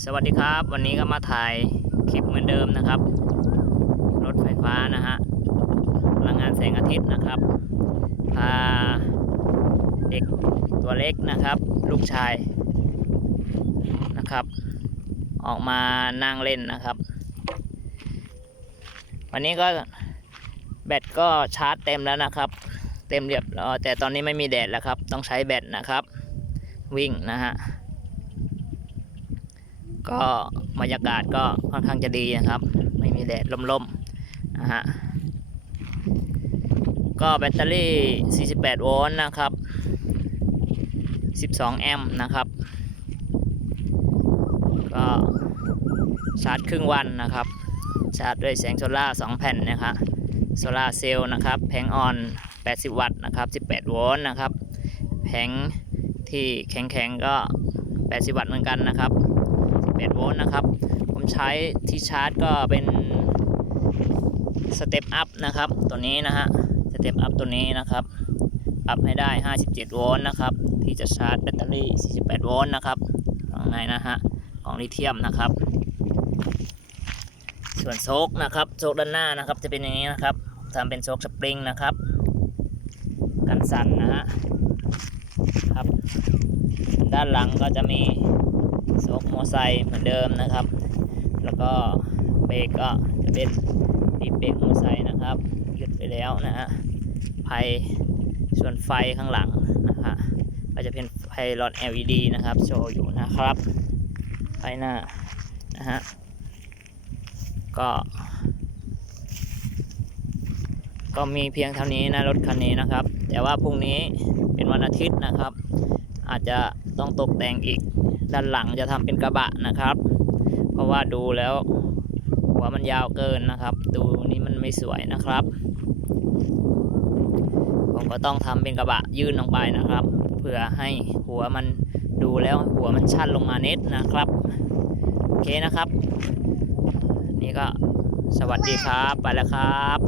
สวัสดีครับ วันนี้ก็มาถ่ายคลิปเหมือนเดิมนะครับ รถไฟฟ้านะฮะพลังงานแสงอาทิตย์นะครับพาเด็กตัวเล็กนะครับ ลูกชายนะครับ ออกมานั่งเล่นนะครับ วันนี้ก็แบตก็ชาร์จเต็มแล้วนะครับ เต็มเรียบร้อแต่ตอนนี้ไม่มีแดดแล้วครับ ต้องใช้แบตนะครับ วิ่งนะฮะ ก็บรรยากาศก็ค่อนข้างจะดีนะครับ ไม่มีแดดลมๆนะฮะก็แบตเตอรี่ 48 โวลต์นะครับ 12 แอมป์นะครับ ก็ชาร์จครึ่งวันนะครับ ชาร์จด้วยแสงโซล่า2 แผ่นนะครับโซล่าเซลล์นะครับ แผงออน 80 วัตต์นะครับ 18 โวลต์นะครับ แผงที่แข็งๆก็ 80 วัตต์เหมือนกันนะครับ 11โวลต์นะครับ ผมใช้ที่ชาร์จก็เป็นสเต็ปอัพนะครับ ตัวนี้นะฮะสเต็ปอัพตัวนี้นะครับปรับให้ได้ 57 โวลต์นะครับ ที่จะชาร์จแบตเตอรี่ 48 โวลต์นะครับข้างในนะฮะของลิเธียมนะครับ ส่วนโซกนะครับโซกด้านหน้านะครับจะเป็นอย่างนี้นะครับทำเป็นโซกสปริงนะครับ กันสั่นนะฮะครับ ด้านหลังก็จะมี โซกมอไซค์เหมือนเดิมนะครับ แล้วก็เบรกก็จะเป็นดิบเบรกมอไซค์นะครับยึดไปแล้วนะฮะไฟส่วนไฟข้างหลังนะฮะก็จะเป็นไฟหลอด LED นะครับโชว์อยู่นะครับไฟหน้านะฮะก็ก็มีเพียงเท่านี้นะรถคันนี้นะครับ แต่ว่าพรุ่งนี้เป็นวันอาทิตย์นะครับ อาจจะต้องตกแต่งอีก ด้านหลังจะทำเป็นกระบะนะครับ เพราะว่าดูแล้วหัวมันยาวเกินนะครับ ดูนี่มันไม่สวยนะครับ ผมก็ต้องทำเป็นกระบะยื่นลงไปนะครับ เพื่อให้หัวมันดูแล้วหัวมันชันลงมาเนิดนะครับโอเคนะครับ นี่ก็สวัสดีครับไปแล้วครับ